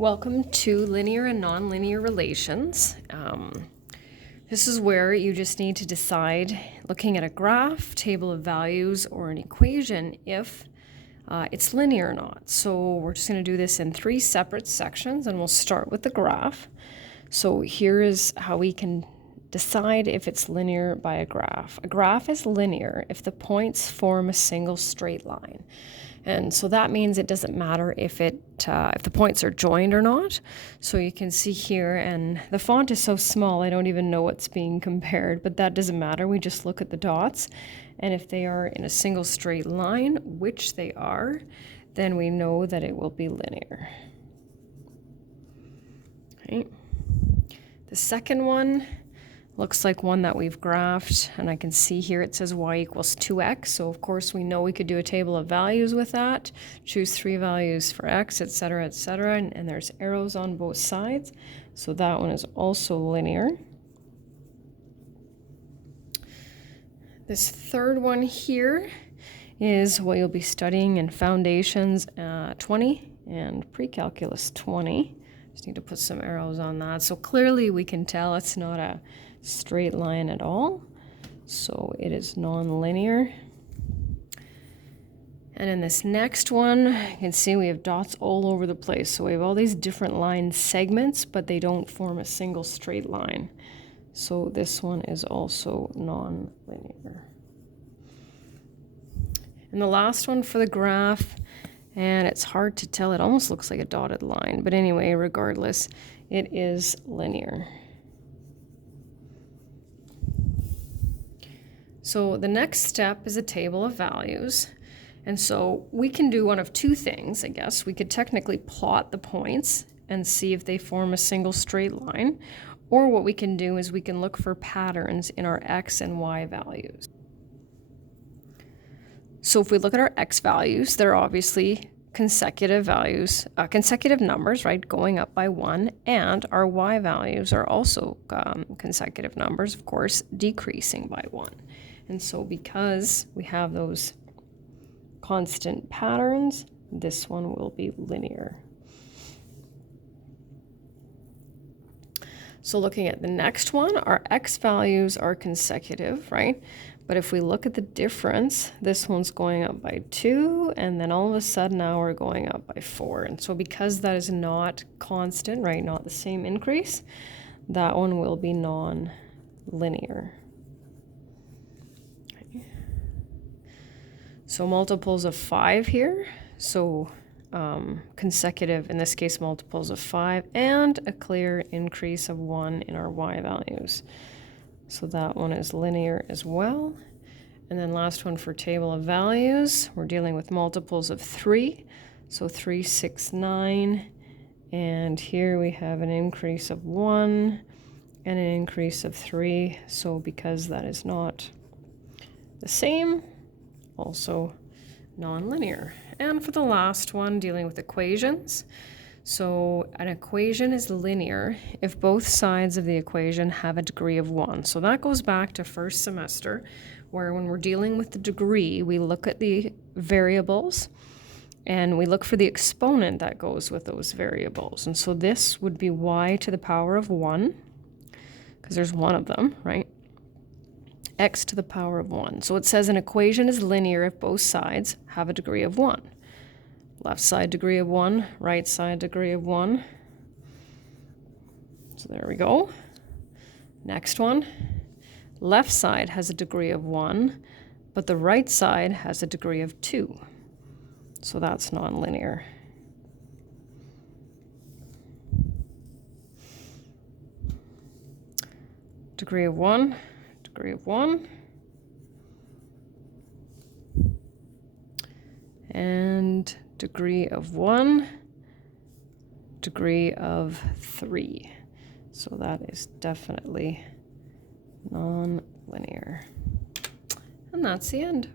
Welcome to linear and nonlinear relations. This is where you just need to decide, looking at a graph, table of values, or an equation, if it's linear or not. So we're just going to do this in 3 separate sections, and we'll start with the graph. So here is how we can decide if it's linear by a graph. A graph is linear if the points form a single straight line. And so that means it doesn't matter if the points are joined or not. So you can see here, and the font is so small I don't even know what's being compared, but that doesn't matter. We just look at the dots, and if they are in a single straight line, which they are, then we know that it will be linear. Okay. The second one looks like one that we've graphed, and I can see here it says y equals 2x. So of course we know we could do a table of values with that, choose 3 values for x, etc., etc., and there's arrows on both sides. So that one is also linear. This third one here is what you'll be studying in Foundations 20 and Pre-Calculus 20. Just need to put some arrows on that. So clearly we can tell it's not a straight line at all. So it is non-linear. And in this next one, you can see we have dots all over the place. So we have all these different line segments, but they don't form a single straight line. So this one is also non-linear. And the last one for the graph, and it's hard to tell, it almost looks like a dotted line, but anyway, regardless, it is linear. So the next step is a table of values. And so we can do one of 2 things, I guess. We could technically plot the points and see if they form a single straight line. Or what we can do is we can look for patterns in our x and y values. So if we look at our x values, they're obviously consecutive values, consecutive numbers, right, going up by 1, and our y values are also consecutive numbers, of course, decreasing by 1. And so because we have those constant patterns, this one will be linear. So looking at the next one, our x values are consecutive, right? But if we look at the difference, this one's going up by 2, and then all of a sudden now we're going up by 4. And so because that is not constant, right, not the same increase, that one will be non-linear. Okay. So multiples of 5 here. So consecutive, in this case, multiples of 5, and a clear increase of 1 in our y values. So that one is linear as well. And then last one for table of values, we're dealing with multiples of 3. So 3, 6, 9. And here we have an increase of 1 and an increase of 3. So because that is not the same, also non-linear. And for the last one, dealing with equations. So an equation is linear if both sides of the equation have a degree of 1. So that goes back to first semester, where when we're dealing with the degree, we look at the variables and we look for the exponent that goes with those variables. And so this would be y to the power of 1, because there's one of them, right? X to the power of 1. So it says an equation is linear if both sides have a degree of 1. Left side degree of 1, right side degree of 1. So there we go. Next one. Left side has a degree of 1, but the right side has a degree of 2. So that's nonlinear. Degree of 1, degree of 1. And degree of 1, degree of 3. So that is definitely non-linear. And that's the end.